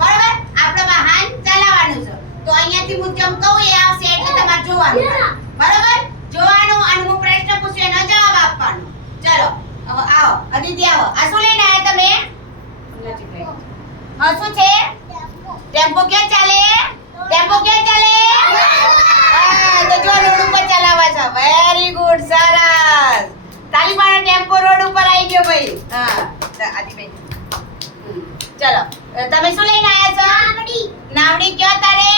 બરાબર? આપણે વાહન ચલાવવાનું છે. તો અહીંયાથી હું જેમ કહું એ આવશે એટલે તમારે જોવાનું. બરાબર? જોવાનું અને હું પ્રશ્ન પૂછું એનો જવાબ આપવાનો. ચલો હવે આવો અદિતિ આવો. આ શું લઈને આયા તમે? હા શું છે? ટેમ્પો ક્યાં ચાલે? ટેમ્પો ક્યાં ચાલે? હા તો જો રોડ ઉપર ચલાવવા છે. વેરી ગુડ, સરસ. તાલી પાડો. ટેમ્પો રોડ ઉપર આવી ગયો ભાઈ. હા આદિભાઈ. ચલો તમે શું લઈને આયા છો? નાવડી. નાવડી ક્યાં તરે?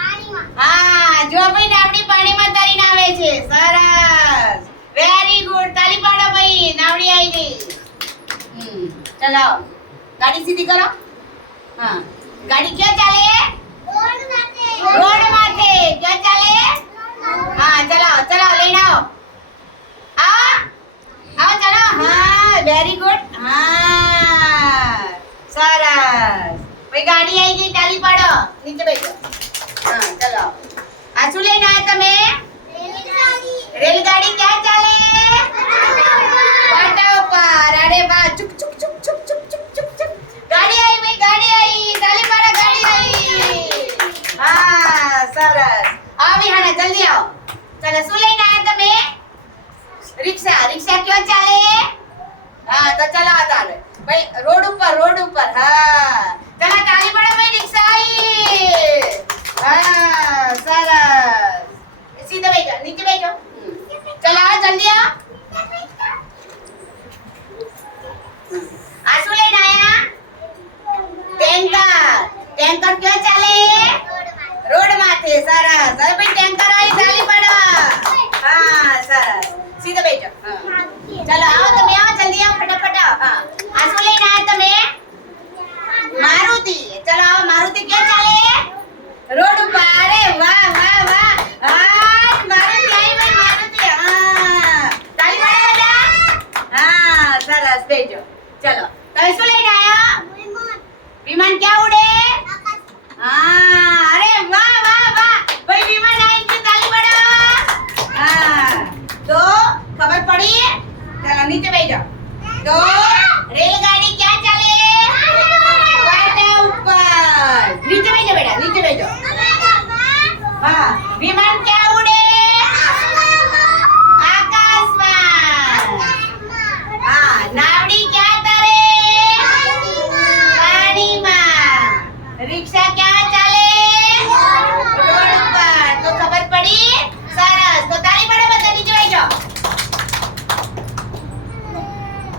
પાણીમાં. હા જો ભાઈ નાવડી પાણીમાં તરીને આવે છે. સરસ, વેરી ગુડ. તાલી પાડો ભાઈ. નાવડી આવી ગઈ. ચલો ગાડી સીધી કરો. હા ગાડી ક્યાં ચાલે? રોડ માથે. રોડ માથે ક્યાં ચાલે? હા ચલાવો ચલાવો લઈને આવો. આવો ચલો. હા વેરી ગુડ. હા સરસ ભાઈ. ગાડી આવી ગઈ. તાલી પાડો. નીચે બેસો. હા ચલો આ શું લઈને આયા તમે? રેલગાડી. રેલગાડી ક્યાં ચાલે? પાટા ઉપર. અરે વાહ. ચુક ચુક ચુક ચુક ચુક ચુક ચુક ચુક. ગાડી આવી ભાઈ. ગાડી આવી. તાલી પાડો. ગાડી આવી. હા સરસ. આવી હાને જલ્દી આવો. ચલો શું લઈને આયા તમે? રિક્ષા. રિક્ષા ક્યાં ચાલે? હા તો ચલાવો તારે ભાઈ. રોડ ઉપર. રોડ ઉપર. હા ચલા તાળી પાડો ભાઈ. રિક્ષા આવી. હા સરસ. સીધા બેસો. નીચે બેસો. ચલાવો જલ્દી આવો. આ શું લઈને આયા? ટેન્કર. ટેન્કર ક્યાં ચાલે? રોડ માથે. સરસ. હવે ભાઈ ટેન્કર આવી. તાળી પાડો. હા સરસ. સીધા બેસો. હા ચલો આવો તમે. આવો જલ્દી આવો. ફટાફટ આવો. હા આ શું લઈને આયા તમે? મારુતિ. ચલો આવો. મારુતિ ક્યાં ચાલે? રોડ ઉપર. અરે વાહ વાહ વાહ. હા મારુતિ આવી ભાઈ. મારુતિ. હા તાળી પાડો બધા. હા સરસ. બેજો. ચલો તમે શું લઈને આયા? વિમાન. વિમાન ક્યાં ઉડે? હા અરે વાહ વાહ વાહ ભાઈ. વિમાન આવી ગયું. તાળી પાડો. હા તો ખબર પડી? ચલો નીચે બેસી જાઓ. તો